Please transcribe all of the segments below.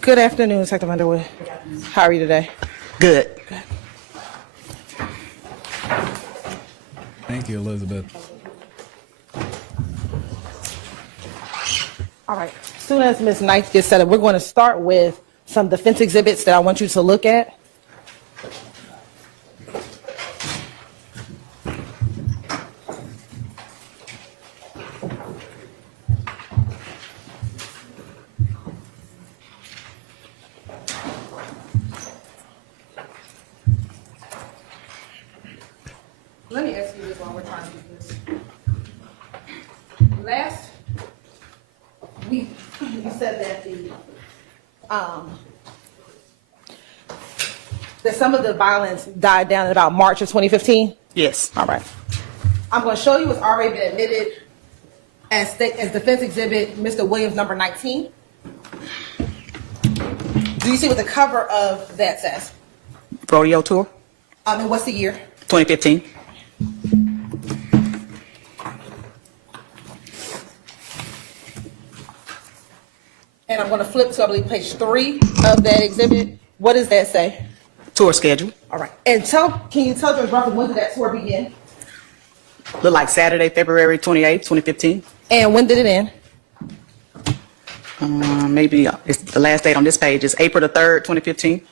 Good afternoon, Detective Underwood. How are you today? Good. Thank you, Elizabeth. All right. As soon as Ms. Knight gets set up, we're going to start with some defense exhibits that I want you to look at. Let me ask you this while we're trying to do this. Last week, you said that that some of the violence died down in about March of 2015? Yes. All right. I'm going to show you what's already been admitted as defense exhibit, Mr. Williams, number 19. Do you see what the cover of that says? Rodeo tour, And what's the year? 2015. And I'm going to flip to, I believe, page 3 of that exhibit. What does that say? Tour schedule. All right. And can you tell Judge roughly when did that tour begin? Look like Saturday, February 28th, 2015. And when did it end? Maybe it's the last date on this page is April the 3rd, 2015.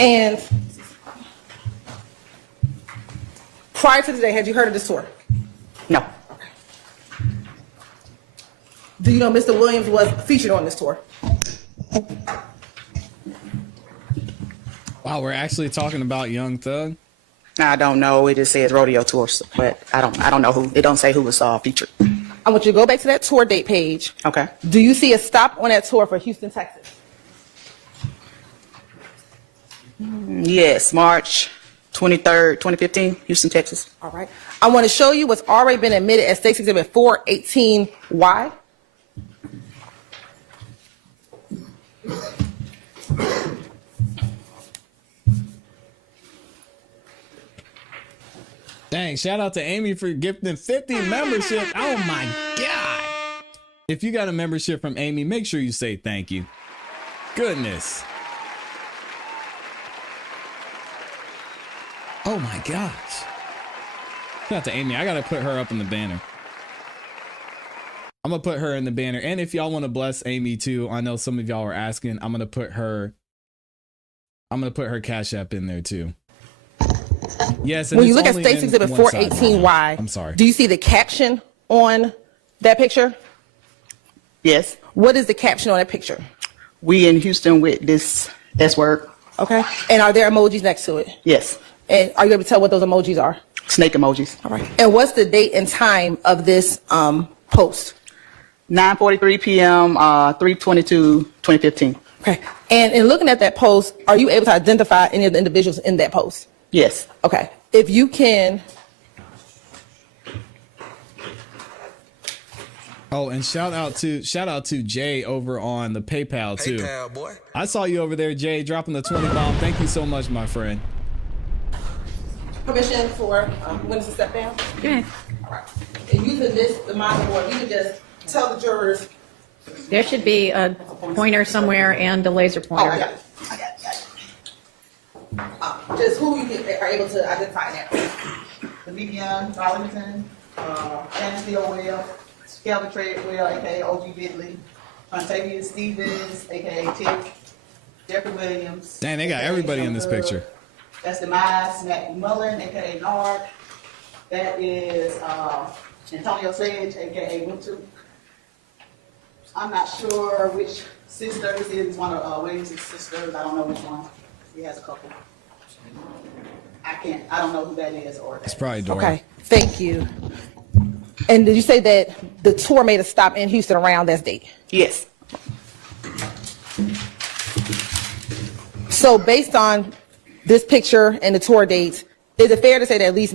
And prior to today, had you heard of this tour? No. Do you know Mr. Williams was featured on this tour? Wow, we're actually talking about Young Thug. I don't know. It just says rodeo tours, but I don't know who. It don't say who was featured. I want you to go back to that tour date page. Okay. Do you see a stop on that tour for Houston, Texas? Yes, March 23rd, 2015, Houston, Texas. All right. I want to show you what's already been admitted as State's Exhibit 418Y. Dang, shout out to Amy for gifting 50 memberships. Oh my God. If you got a membership from Amy, make sure you say thank you. Goodness. Oh my gosh. Shout out to Amy. I got to put her up in the banner. I'm going to put her in the banner. And if y'all want to bless Amy too, I know some of y'all are asking, I'm going to put her Cash App in there too. Yes. When you look at State's Exhibit 418Y, I'm sorry. Do you see the caption on that picture? Yes. What is the caption on that picture? We in Houston with this S-word. Okay. And are there emojis next to it? Yes. And are you able to tell what those emojis are? Snake emojis. All right. And what's the date and time of this post? 9:43 p.m. 3/22/2015. Okay. And in looking at that post, are you able to identify any of the individuals in that post? Yes. Okay. If you can. Oh, and shout out to Jay over on the PayPal too. PayPal, boy. I saw you over there, Jay, dropping the 20 bomb. Thank you so much, my friend. Permission for witness to step down? Okay. All right. And using this, the monitor board, you can just tell the jurors. There should be a pointer somewhere and a laser Oh, pointer. I got it. Just who you are able to identify now. The median, Darlington, Anfield Well, Kelvin Treadwell, aka OG Bidley, Montavious Stevens, aka Tick, Jeffrey Williams. Dang, they got everybody in this picture. That's Demise McMullen, aka Nard. That is Antonio Sage, aka Winter. I'm not sure which sister this is. One of Williams' sisters. I don't know which one. He has a couple. I don't know who that is or that. It's probably Dora. Okay. Thank you. And did you say that the tour made a stop in Houston around that date? Yes. So based on this picture and the tour dates, is it fair to say that at least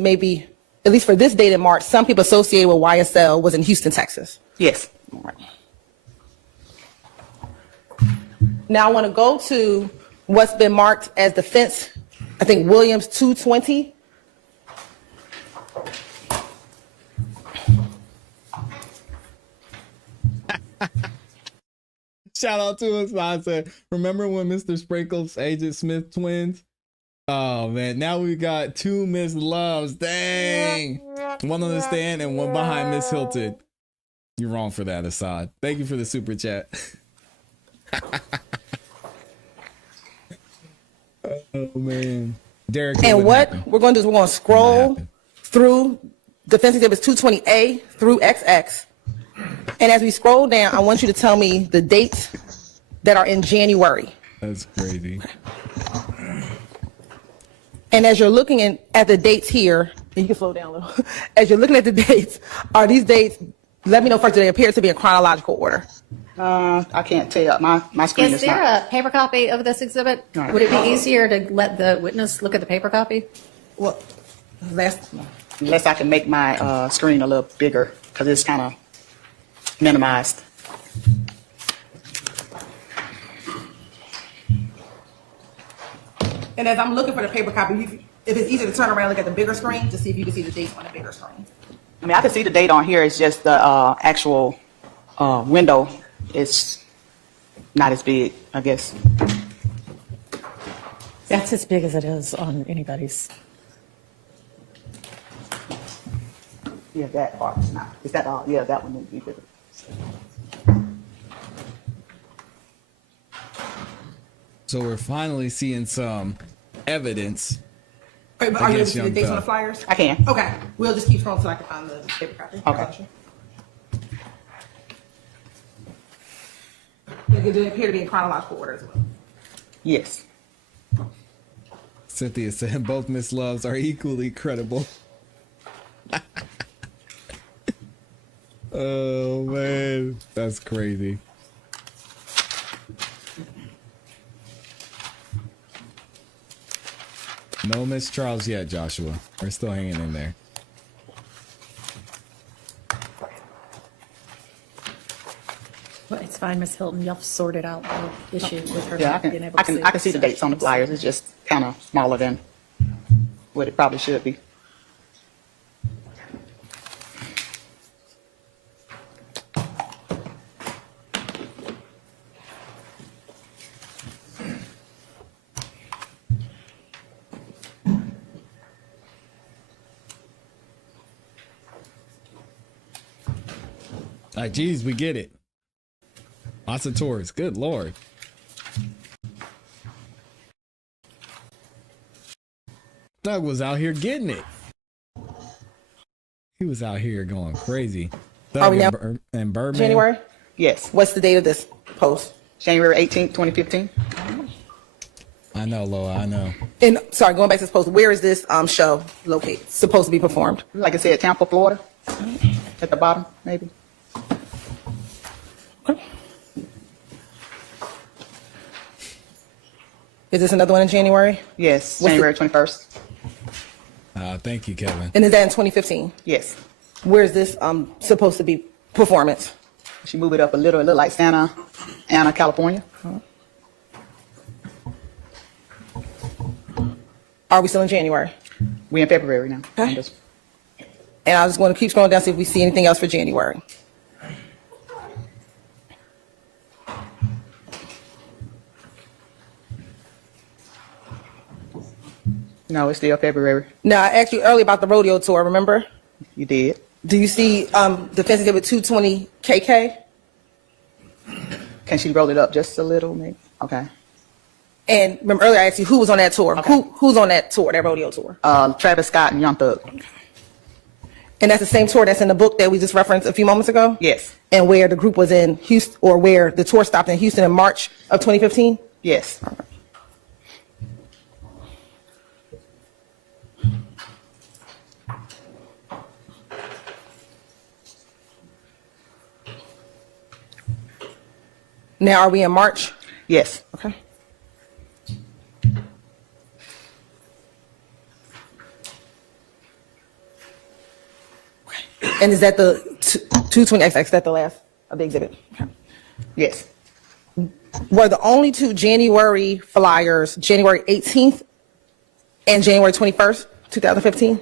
for this date in March, some people associated with YSL was in Houston, Texas? Yes. All right. Now I want to go to what's been marked as defense, I think Williams 220. Shout out to us. I said, remember when Mr. Sprinkles, Agent Smith twins? Oh man, now we got 2 Miss Loves. Dang. One on the stand and one behind Miss Hilton. You're wrong for that, Assad. Thank you for the super chat. Oh man. Derek. And what we're going to do is we're going to scroll through Defense Exhibits 220A through XX. And as we scroll down, I want you to tell me the dates that are in January. That's crazy. And as you're looking at the dates here, and you can slow down a little. As you're looking at the dates, are these dates, let me know first, do they appear to be in chronological order? I can't tell. My screen Is is there not. a paper copy of this exhibit? No. Would it be easier to let the witness look at the paper copy? Well, Unless I can make my screen a little bigger, because it's kind of minimized. and as I'm looking for the paper copy, if it's easier to turn around and look at the bigger screen to see if you can see the dates on the bigger screen. I mean, I can see the date on here. It's just the actual window is not as big, I guess. That's as big as it is on anybody's. Yeah, that part is not. Is that all? Yeah, that one needs to be bigger. So we're finally seeing some evidence. Are you able to Against see the Young dates on the Thug. flyers? I can. Okay, we'll just keep scrolling until I can find the paper copy. Okay. They appear to be in chronological order as well. Yes. Cynthia said both Miss Loves are equally credible. Oh man, that's crazy. No Miss Charles yet, Joshua. We're still hanging in there. Well, it's fine, Miss Hilton. You'll sort it out the issue with her Yeah, not being able I to see. can see the So dates on the she's- flyers. It's just kind of smaller than what it probably should be. Like, geez, we get it. Lots of tours. Good Lord. Doug was out here getting it. He was out here going crazy. Are we Doug now- and Birdman. January? Yes. What's the date of this post? January 18th, 2015. I know, Loa. I know. And sorry, going back to this post, where is this show located? Supposed to be performed? Like I said, Tampa, Florida. At the bottom, maybe. Is this another one in January? Yes, What's the- January 21st. Thank you, Kevin. And is that in 2015? Yes. Where is this supposed to be performance? She moved it up a little. It looked like Santa Ana, California. Are we still in January? We in February now. Okay. And I just want to keep scrolling down, see if we see anything else for January. No, it's still February. Now, I asked you earlier about the rodeo tour, remember? You did. Do you see Defense Exhibit 220 KK? Can she roll it up just a little, maybe? Okay. And remember earlier I asked you who was on that tour? Okay. Who's on that tour, that rodeo tour? Travis Scott and Young Thug. And that's the same tour that's in the book that we just referenced a few moments ago? Yes. And where the group was in Houston, or where the tour stopped in Houston in March of 2015? Yes. Now, are we in March? Yes. Okay. And is that the 220XX, is that the last of the exhibit? Okay. Yes. Were the only two January flyers January 18th and January 21st, 2015?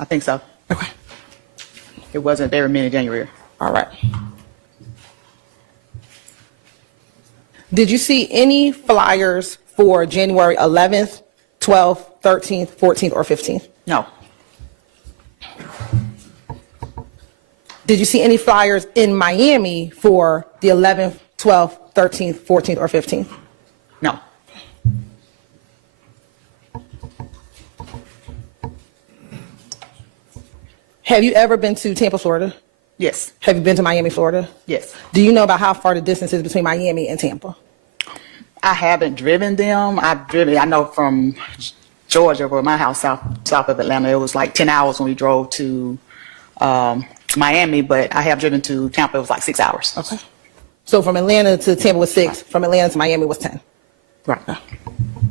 I think so. Okay. It wasn't very many January. All right. Did you see any flyers for January 11th, 12th, 13th, 14th, or 15th? No. Did you see any flyers in Miami for the 11th, 12th, 13th, 14th, or 15th? No. Have you ever been to Tampa, Florida? Yes. Have you been to Miami, Florida? Yes. Do you know about how far the distance is between Miami and Tampa? I haven't driven them. I know from Georgia, where my house south of Atlanta, it was like 10 hours when we drove to Miami, but I have driven to Tampa. It was like 6 hours. Okay. So from Atlanta to Tampa was 6. From Atlanta to Miami was 10. Right.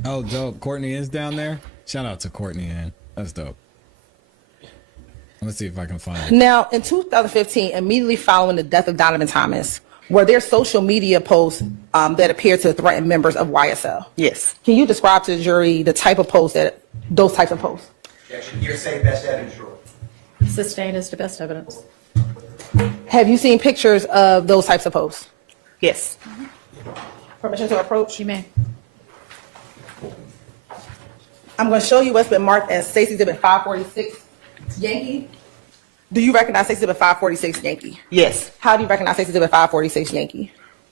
Oh, dope. Courtney is down there. Shout out to Courtney Ann. That's dope. Let's see if I can find it. Now, in 2015, immediately following the death of Donovan Thomas, were there social media posts that appeared to threaten members of YSL? Yes. Can you describe to the jury the type of posts those types of posts? Objection. Hearsay, best evidence rule. Sustained is the best evidence. Have you seen pictures of those types of posts? Yes. Permission to approach? You may. I'm going to show you what's been marked as Stacey Exhibit 546 Yankee. Do you recognize Stacey Exhibit 546 Yankee? Yes. How do you recognize Stacey Exhibit 546 Yankee?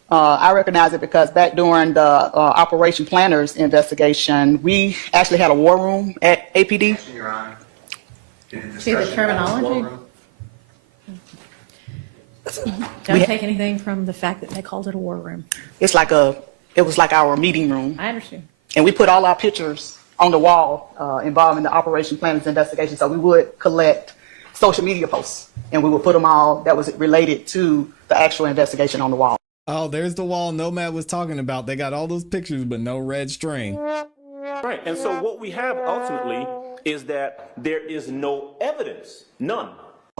I recognize it because back during the Operation Planners investigation, we actually had a war room at APD. Your Honor. Did the See the discussion about the terminology? war room? Don't take anything from the fact that they called it a war room. It was like our meeting room. I understand. And we put all our pictures on the wall involving the Operation Planners investigation. So we would collect social media posts and we would put them all that was related to the actual investigation on the wall. Oh, there's the wall Nomad was talking about. They got all those pictures, but no red string. Right, and so what we have ultimately is that there is no evidence, none.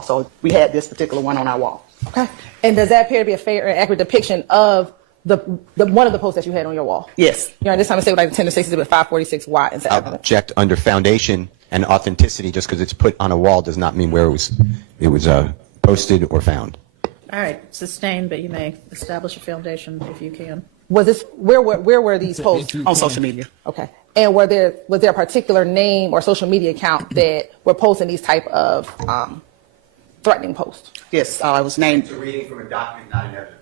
So we had this particular one on our wall. Okay. And does that appear to be a fair and accurate depiction of the one of the posts that you had on your wall? Yes. Your Honor, this time I say what I intend to say Exhibit 546 Y into I'll evidence. object under foundation and authenticity. Just because it's put on a wall does not mean where it was posted or found. All right, sustained, but you may establish a foundation if you can. Was this where were these posts? On social media. Okay. And was there a particular name or social media account that were posting these type of threatening posts? Yes, it was named. It's a reading from a document, not an evidence.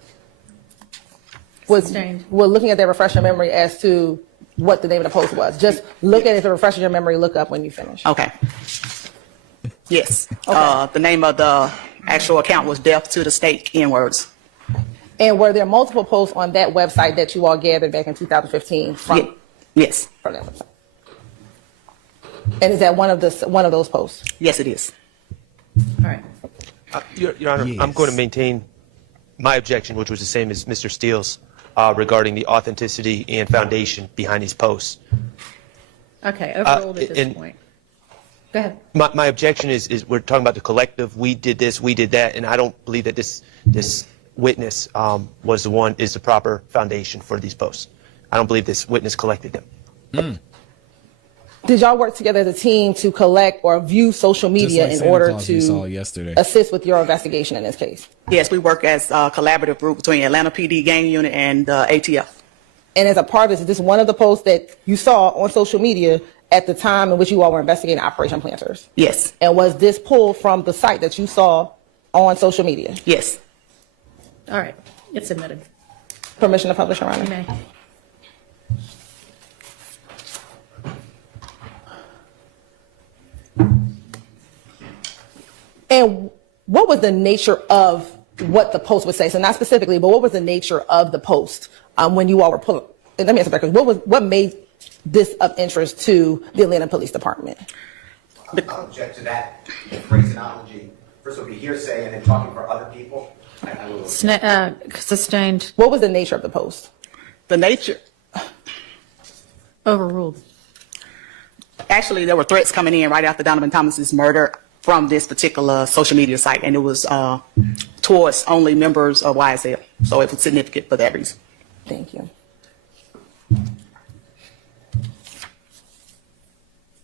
Sustained. We're looking at that, refresh your memory as to what the name of the post was. Just look at it to refresh your memory. Look up when you finish. Okay. Yes. Okay. The name of the actual account was Death to the State N-words. And were there multiple posts on that website that you all gathered back in 2015 from Yes. that website? And is that one of those posts? Yes, it is. All right. Your Honor, I'm going to maintain my objection, which was the same as Mr. Steele's, regarding the authenticity and foundation behind these posts. Okay, overruled at this and- point. Go ahead. My objection is we're talking about the collective. We did this, we did that, and I don't believe that this witness is the proper foundation for these posts. I don't believe this witness collected them. Did y'all work together as a team to collect or view social media like in Santa order Claus we saw yesterday. to assist with your investigation in this case? Yes, we work as a collaborative group between Atlanta PD Gang Unit and ATF. And as a part of this, is this one of the posts that you saw on social media at the time in which you all were investigating Operation Planters? Yes. And was this pulled from the site that you saw on social media? Yes. All right, it's admitted. Permission to publish, Your You Honor? may. And what was the nature of what the post would say? So not specifically, but what was the nature of the post when you all were pulling? Let me answer that question. What made this of interest to the Atlanta Police Department? I'll object to that phraseology. First it would be hearsay and then talking for other people. I will Sustained, What was the nature of the post? The nature. overruled. Actually, there were threats coming in right after Donovan Thomas's murder from this particular social media site, and it was towards only members of YSL. So it was significant for that reason. Thank you.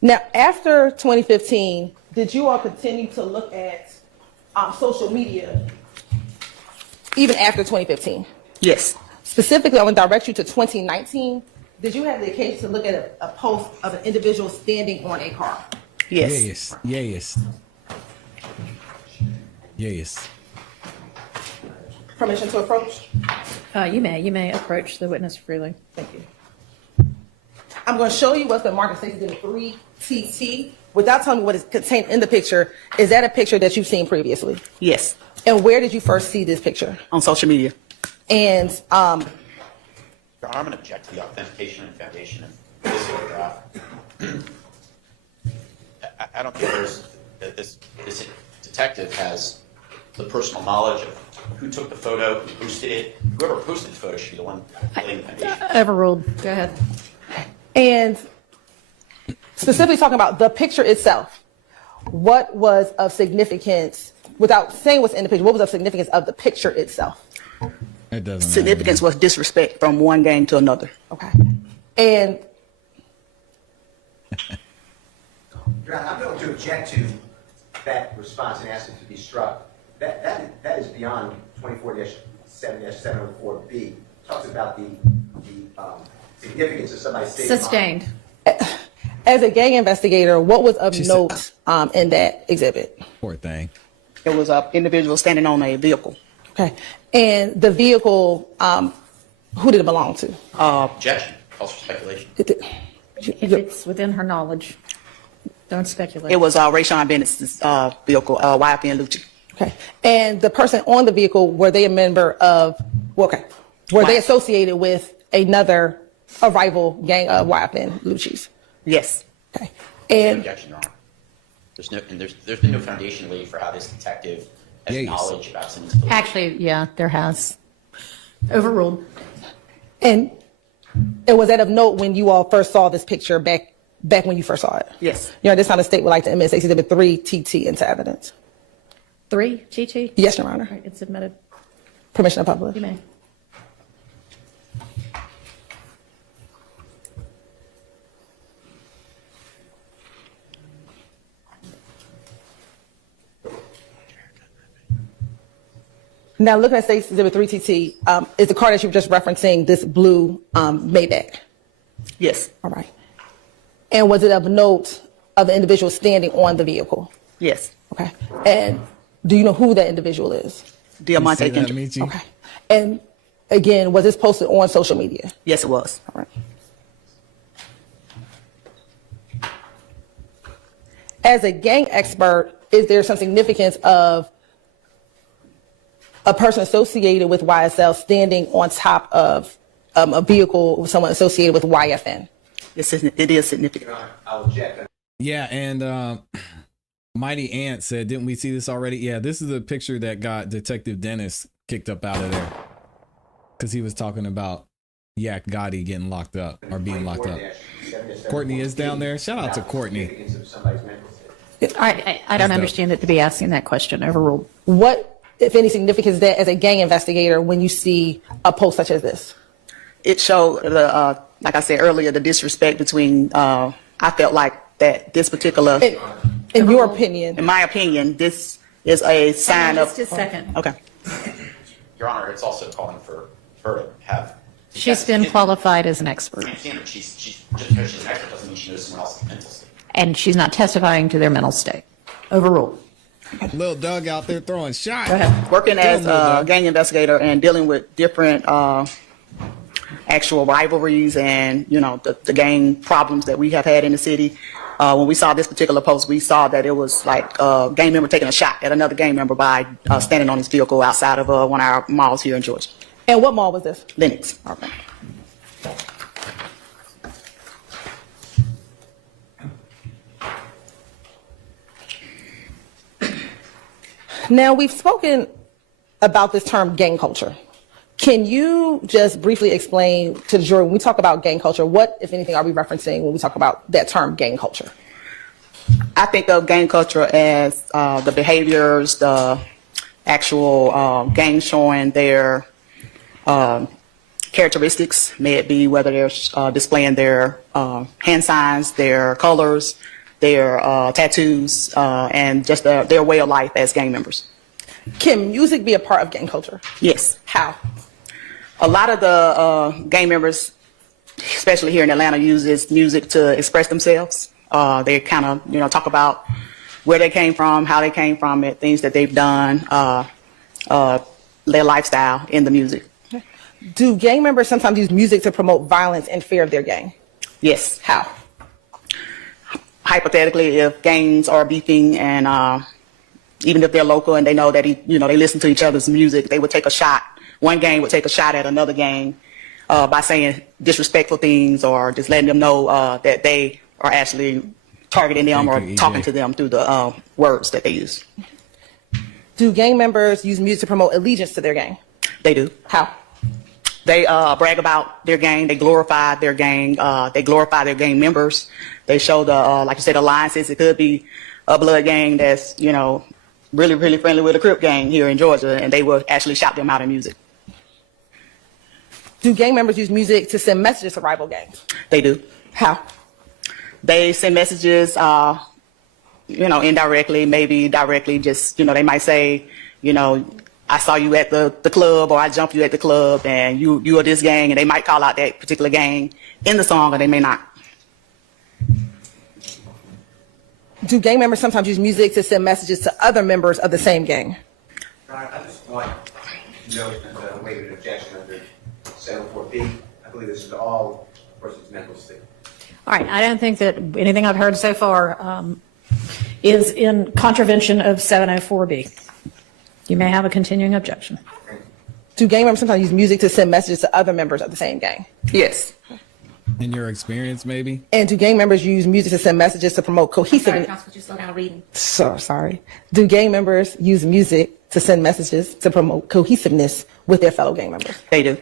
Now, after 2015, did you all continue to look at social media even after 2015? Yes. Specifically, I want to direct you to 2019. Did you have the occasion to look at a post of an individual standing on a car? Yes. Yes. Permission to approach? You may approach the witness freely. Thank you. I'm going to show you what's been marked as Exhibit 3TT. Without telling me what is contained in the picture, is that a picture that you've seen previously? Yes. And where did you first see this picture? On social media. And Your Honor, I'm going to object to the authentication and foundation of this photograph. I don't think that this detective has the personal knowledge of who took the photo, who posted it. Whoever posted the photo should be the one laying the foundation. Overruled. Go ahead. And specifically talking about the picture itself, what was of significance, without saying what's in the picture, what was of significance of the picture itself? It doesn't Significance was disrespect from one gang to another. Okay. And Your Honor, I'm going to object to that response and ask it to be struck. That is beyond 24-7-704B. Talks about the significance of somebody's state of mind. Sustained. as a gang investigator, what was of note in that exhibit? Poor thing. It was an individual standing on a vehicle. Okay. And the vehicle, who did it belong to? Objection. Calls for speculation. If it's within her knowledge, don't speculate. It was Rayshawn Bennett's vehicle, YFN Lucci. Okay. And the person on the vehicle, were they a member of, were they associated with a rival gang of YFN Lucci's? Yes. Okay. And Objection, Your Honor. There's been no foundation laid for how this detective has knowledge about some of these. Actually, yeah, there has. Overruled. And was that of note when you all first saw this picture back when you first saw it? Yes. Your Honor, this time the state would like to admit Exhibit 3 TT into evidence. 3, TT? Yes, Your Honor. All right, it's admitted. Permission of public. You may. Now, looking at State Exhibit 3 TT, is the car that you were just referencing this blue Maybach? Yes. All right. And was it of note of the individual standing on the vehicle? Yes. Okay. And do you know who that individual is? Diamante Kendrick. Okay. And again, was this posted on social media? Yes, it was. All right. As a gang expert, is there some significance of a person associated with YSL standing on top of a vehicle with someone associated with YFN? It is significant. I'll object. Yeah, and Mighty Ant said, didn't we see this already? Yeah, this is a picture that got Detective Dennis kicked up out of there because he was talking about Yak Gotti getting locked up or being locked up. Courtney is down there. Shout out to Courtney. I don't understand it to be asking that question. Overruled. What, if any, significance is that as a gang investigator when you see a post such as this? It showed, like I said earlier, the disrespect between, I felt like that this particular, in your opinion? In my opinion, this is a sign of. Just a second. Okay. Your Honor, it's also calling for her to have. She's been qualified as an expert. I understand that she's just because she's an expert doesn't mean she knows someone else's mental state. And she's not testifying to their mental state. Overruled. Little Doug out there throwing shots. Go ahead. Working as a gang investigator and dealing with different actual rivalries and, you know, the gang problems that we have had in the city. When we saw this particular post, we saw that it was like a gang member taking a shot at another gang member by standing on his vehicle outside of one of our malls here in Georgia. And what mall was this? Lennox. Okay. Now, we've spoken about this term gang culture. Can you just briefly explain to the jury, when we talk about gang culture, what, if anything, are we referencing when we talk about that term gang culture? I think of gang culture as the behaviors, the actual gang showing their characteristics, may it be whether they're displaying their hand signs, their colors, their tattoos, and just their way of life as gang members. Can music be a part of gang culture? Yes. How? A lot of the gang members, especially here in Atlanta, uses music to express themselves. They kind of, talk about where they came from, how they came from it, things that they've done, their lifestyle in the music. Do gang members sometimes use music to promote violence and fear of their gang? Yes. How? Hypothetically, if gangs are beefing and even if they're local and they know that they listen to each other's music, they would take a shot. One gang would take a shot at another gang by saying disrespectful things or just letting them know that they are actually targeting them or talking to them through the words that they use. Do gang members use music to promote allegiance to their gang? They do. How? They brag about their gang. They glorify their gang. They glorify their gang members. They show the, like you said, alliances. It could be a blood gang that's, really, really friendly with a Crip gang here in Georgia, and they will actually shout them out in music. Do gang members use music to send messages to rival gangs? They do. How? They send messages, indirectly, maybe directly, just, they might say, I saw you at the club, or I jumped you at the club, and you are this gang, and they might call out that particular gang in the song, or they may not. Do gang members sometimes use music to send messages to other members of the same gang? Your Honor, I just want to note that the waiver of objection under 704B, I believe this is all person's mental state. All right, I don't think that anything I've heard so far is in contravention of 704B. You may have a continuing objection. Do gang members sometimes use music to send messages to other members of the same gang? Yes. In your experience, maybe? And do gang members use music to send messages to promote cohesiveness? Counsel, could you slow down reading? Sorry. Do gang members use music to send messages to promote cohesiveness with their fellow gang members? They do.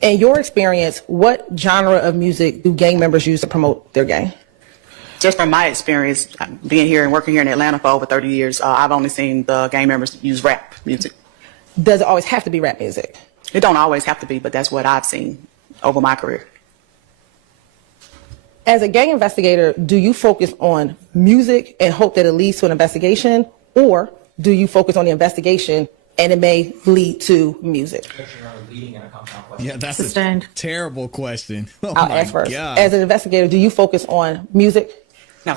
In your experience, what genre of music do gang members use to promote their gang? Just from my experience, being here and working here in Atlanta for over 30 years, I've only seen the gang members use rap music. Does it always have to be rap music? It don't always have to be, but that's what I've seen over my career. As a gang investigator, do you focus on music and hope that it leads to an investigation, or do you focus on the investigation and it may lead to music? Yeah, that's Sustained. a terrible question. Oh I'll my ask first. God. As an investigator, do you focus on music? No.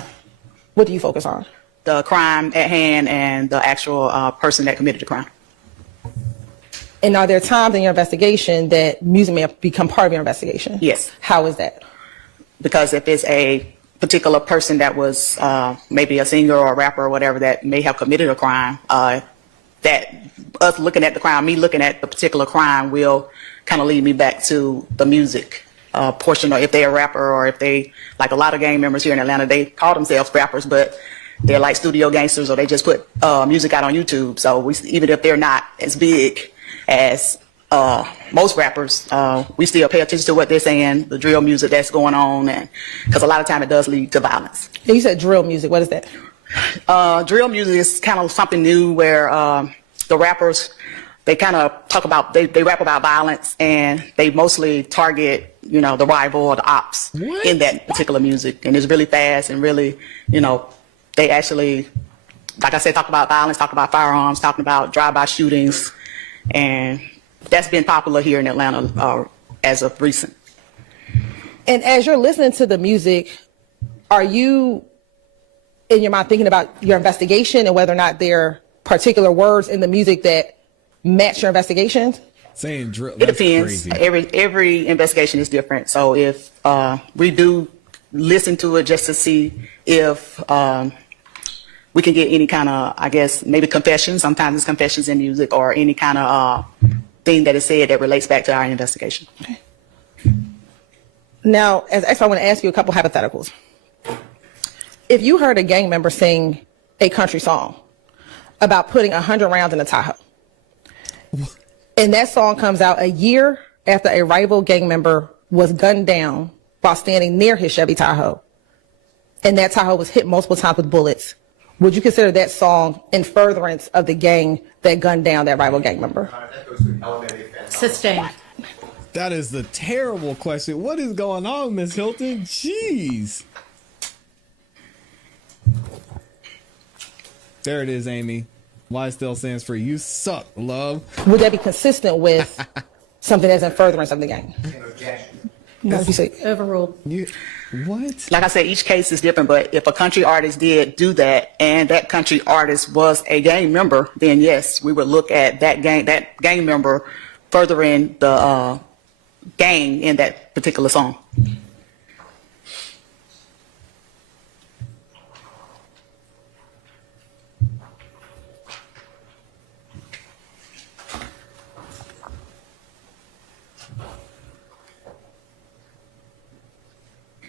What do you focus on? The crime at hand and the actual person that committed the crime. And are there times in your investigation that music may become part of your investigation? Yes. How is that? Because if it's a particular person that was maybe a singer or a rapper or whatever that may have committed a crime, that us looking at the crime, me looking at the particular crime will kind of lead me back to the music portion, or if they're a rapper, or if they, like a lot of gang members here in Atlanta, they call themselves rappers, but they're like studio gangsters, or they just put music out on YouTube. So even if they're not as big as most rappers, we still pay attention to what they're saying, the drill music that's going on, and because a lot of time it does lead to violence. And you said drill music. What is that? Drill music is kind of something new where the rappers, they kind of talk about, they rap about violence, and they mostly target, the rival or the ops in that particular music. And it's really fast and really, they actually, like I said, talk about violence, talk about firearms, talking about drive-by shootings. And that's been popular here in Atlanta as of recent. And as you're listening to the music, are you, in your mind, thinking about your investigation and whether or not there are particular words in the music that match your investigation? Saying drill, It that's depends. crazy. Every investigation is different. So if we do listen to it just to see if we can get any kind of, I guess, maybe confessions. Sometimes it's confessions in music, or any kind of thing that is said that relates back to our investigation. Okay. Now, as expert, I want to ask you a couple hypotheticals. If you heard a gang member sing a country song about putting 100 rounds in a Tahoe, and that song comes out a year after a rival gang member was gunned down while standing near his Chevy Tahoe, and that Tahoe was hit multiple times with bullets, would you consider that song in furtherance of the gang that gunned down that rival gang member? Sustained. That is the terrible question. What is going on, Miss Hilton? Jeez. There it is, Amy. YSL stands for You Suck, Love. Would that be consistent with something that's in furtherance of the gang? Objection. What did you say? Overruled. What? Like I said, each case is different, but if a country artist did do that and that country artist was a gang member, then yes, we would look at that gang member furthering the gang in that particular song.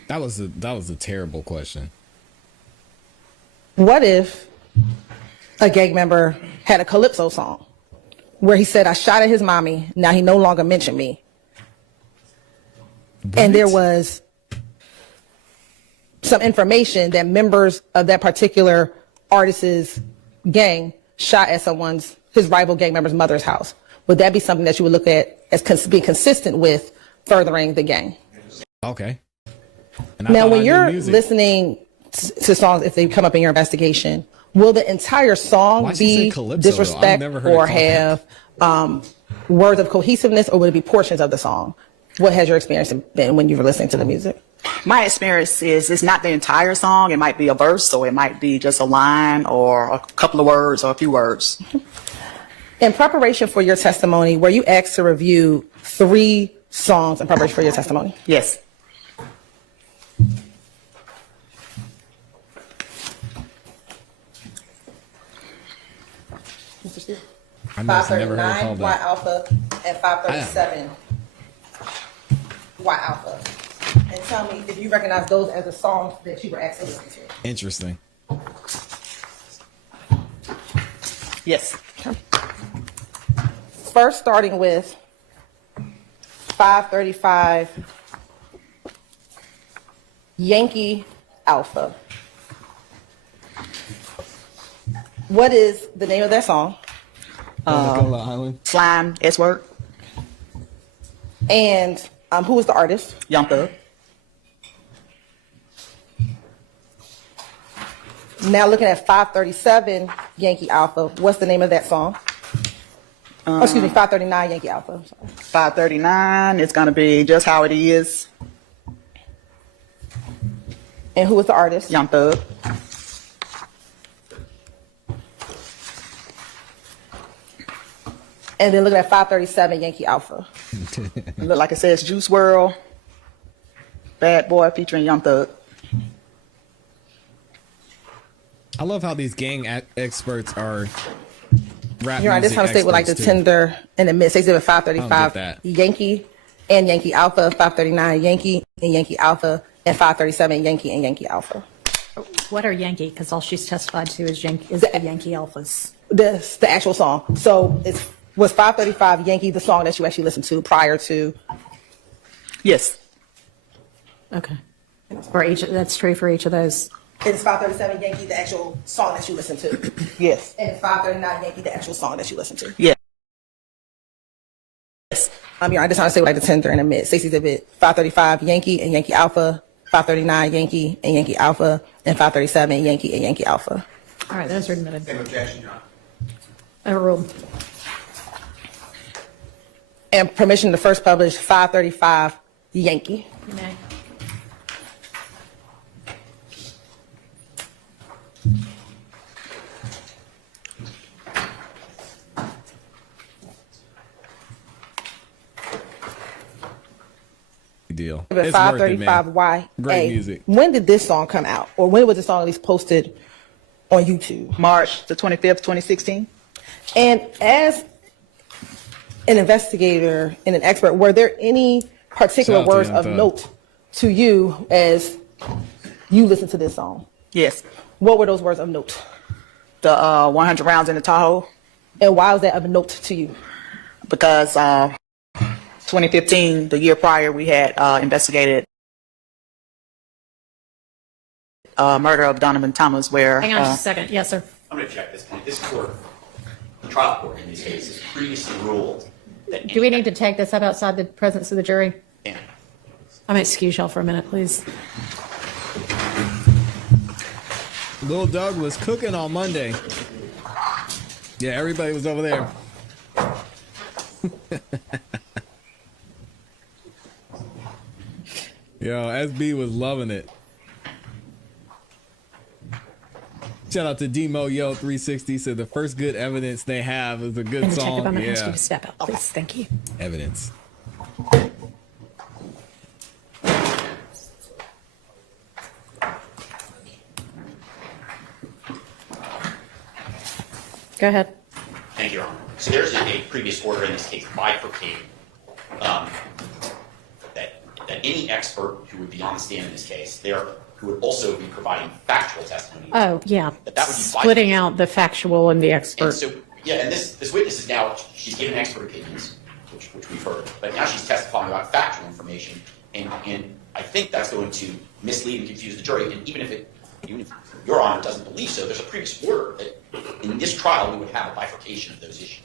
That was a terrible question. What if a gang member had a calypso song where he said, I shot at his mommy, now he no longer mentioned me. And there was some information that members of that particular artist's gang shot at his rival gang member's mother's house. Would that be something that you would look at as being consistent with furthering the gang? Okay. Now, when you're listening to songs, if they come up in your investigation, will the entire song be disrespect or have words of cohesiveness, or would it be portions of the song? What has your experience been when you were listening to the music? My experience is it's not the entire song. It might be a verse, or it might be just a line or a couple of words or a few words. In preparation for your testimony, were you asked to review 3 songs in preparation for your testimony? Yes. Mr. Steve? I never heard it called 539 Y that. Alpha and 537 Y Alpha. And tell me if you recognize those as the songs that you were asked to listen to. Interesting. Yes. First, starting with 535 Yankee Alpha. What is the name of that song? Slime, S-word. And who was the artist? Young Thug. Now looking at 537 Yankee Alpha, what's the name of that song? Excuse me, 539 Yankee Alpha. I'm sorry. 539, it's going to be Just How It Is. And who was the artist? Young Thug. And then looking at 537 Yankee Alpha. Look like it says Juice WRLD, Bad Boy featuring Young Thug. I love how these gang experts are rap You're right, this music time state with like the experts, too. tender and the mid. They said with I don't get 535 that. Yankee and Yankee Alpha, 539 Yankee and Yankee Alpha, and 537 Yankee and Yankee Alpha. What are Yankee? Because all she's testified to is the Yankee Alphas. The actual song. So was 535 Yankee the song that you actually listened to prior to? Yes. Okay. That's true for each of those. Is 537 Yankee the actual song that you listened to? Yes. And 539 Yankee the actual song that you listened to? Yes. I just want to say like the tender and the mid. Stacey's a bit 535 Yankee and Yankee Alpha, 539 Yankee and Yankee Alpha, and 537 Yankee and Yankee Alpha. All right, those are admitted. Same objection, Your Honor. Overruled. And permission to first publish 535 Yankee. You may. Deal. But It's worth it, man. 535 YA. Great music. When did this song come out? Or when was the song at least posted on YouTube? March the 25th, 2016. And as an investigator and an expert, were there any particular Shout out to words Young of Thug. note to you as you listened to this song? Yes. What were those words of note? The 100 rounds in the Tahoe. And why was that of note to you? Because 2015, the year prior, we had investigated murder of Donovan Thomas, where Hang on just a second. Yes, sir. I'm going to check this point. This court, the trial court in these cases, previously ruled that. Do we need to take this up outside the presence of the jury? Yeah. I'm going to excuse y'all for a minute, please. Lil Doug was cooking on Monday. Yeah, everybody was over there. Yo, SB was loving it. Shout out to Demo Yo 360. Said the first good evidence they have is a good And song. Detective, I'm going to ask you Yeah, to step out, please. Thank you. evidence. Go ahead. Thank you, Your Honor. So there's a previous order in this case bifurcating that any expert who would be on the stand in this case, who would also be providing factual testimony. Oh, yeah. That would be Splitting out the factual and the And expert. so, yeah, and this witness is now, she's given expert opinions, which we've heard, but now she's testifying about factual information, and I think that's going to mislead and confuse the jury, and even if Your Honor doesn't believe so, there's a previous order that in this trial we would have a bifurcation of those issues.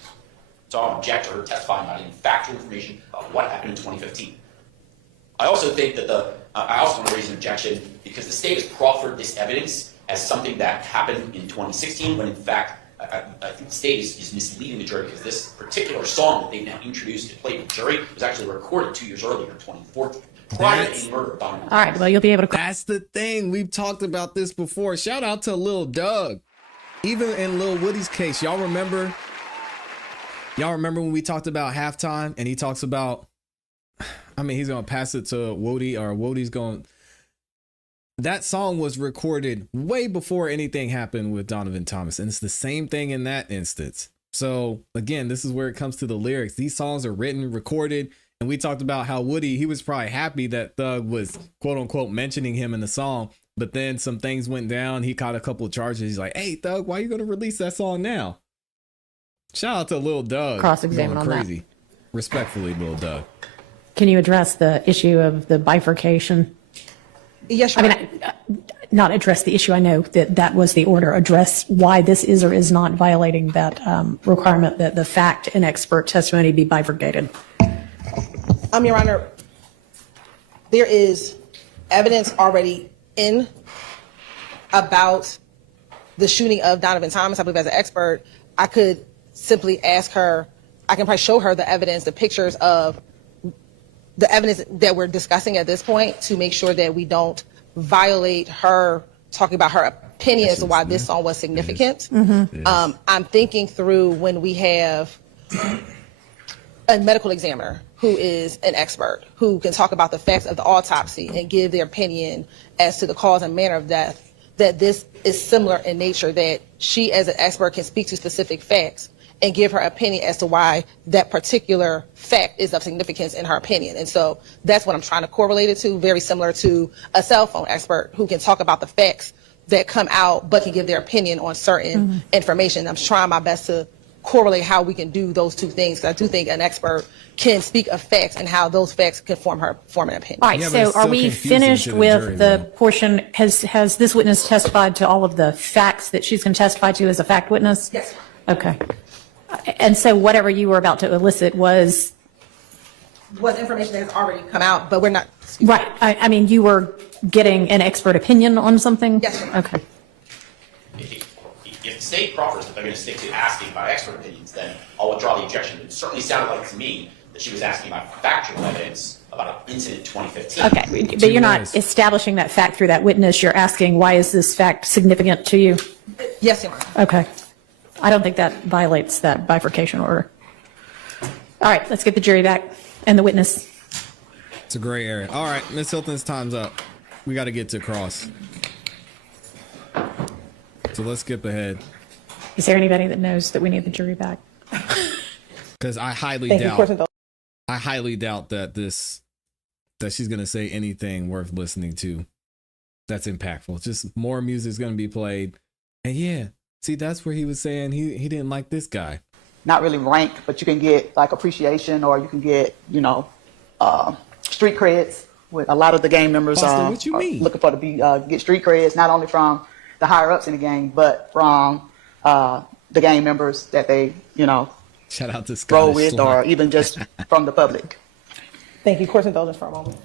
So I'll object to her testifying about any factual information about what happened in 2015. I also think that I also want to raise an objection because the state has proffered this evidence as something that happened in 2016, when in fact, I think the state is misleading the jury because this particular song that they've now introduced and played to the jury was actually recorded 2 years earlier in 2014, prior to any murder of Donovan. All right, well, you'll be able to... That's the thing. We've talked about this before. Shout out to Lil Doug. Even in Lil Woody's case, y'all remember when we talked about halftime and he talks about, I mean, he's going to pass it to Woody, or Woody's going. That song was recorded way before anything happened with Donovan Thomas. And it's the same thing in that instance. So again, this is where it comes to the lyrics. These songs are written, recorded. And we talked about how Woody, he was probably happy that Thug was quote unquote mentioning him in the song. But then some things went down. He caught a couple of charges. He's like, hey, Thug, why are you going to release that song now? Shout out to Lil Doug. Cross-examine going on crazy. Respectfully, Lil Doug. Can you address the issue of the bifurcation? Yes, I Your mean, not address the issue. I know that was the order. Address why this is or is not violating that requirement that the fact and expert testimony be bifurcated. Your Honor, there is evidence already in about the shooting of Donovan Thomas. I believe as an expert, I could simply ask her, I can probably show her the evidence, the pictures of the evidence that we're discussing at this point to make sure that we don't violate her talking about her opinion as to why this song was significant. I'm thinking through when we have a medical examiner who is an expert, who can talk about the facts of the autopsy and give their opinion as to the cause and manner of death, that this is similar in nature, that she as an expert can speak to specific facts and give her opinion as to why that particular fact is of significance in her opinion. And so that's what I'm trying to correlate it to, very similar to a cell phone expert who can talk about the facts that come out but can give their opinion on certain information. I'm trying my best to correlate how we can do those two things, because I do think an expert can speak of facts and how those facts can form an opinion. All right, Yeah, but so it's are still we confusing finished to the with jury, the though. portion? Has this witness testified to all of the facts that she's going to testify to as a fact witness? Yes. Okay. And so whatever you were about to elicit was... Information that has already come out, but we're not. Right. I mean, you were getting an expert opinion on something? Yes, ma'am. Okay. If the state proffers that they're going to stick to asking about expert opinions, then I'll withdraw the objection. It certainly sounded like to me that she was asking about factual evidence about an incident in 2015. Okay, but you're not ways. establishing that fact through that witness. You're asking, why is this fact significant to you? Yes, Your Honor. Okay. I don't think that violates that bifurcation order. All right, let's get the jury back and the witness. It's a gray area. All right, Miss Hilton's time's up. We got to get to cross. So let's skip ahead. Is there anybody that knows that we need the jury back? Because I highly Thank you, doubt. Court of Bill. I highly doubt that she's gonna say anything worth listening to. That's impactful. Just more music's gonna be played, and yeah, see, that's where he was saying he didn't like this guy. Not really rank, but you can get like appreciation, or you can get, street creds. With a lot of the gang members Foster, what you are mean? looking for to be get street creds, not only from the higher ups in the gang, but from the gang members that they, Shout out to roll Scottish with, Slime. or even just from the public. Thank you. Court indulgence for a moment.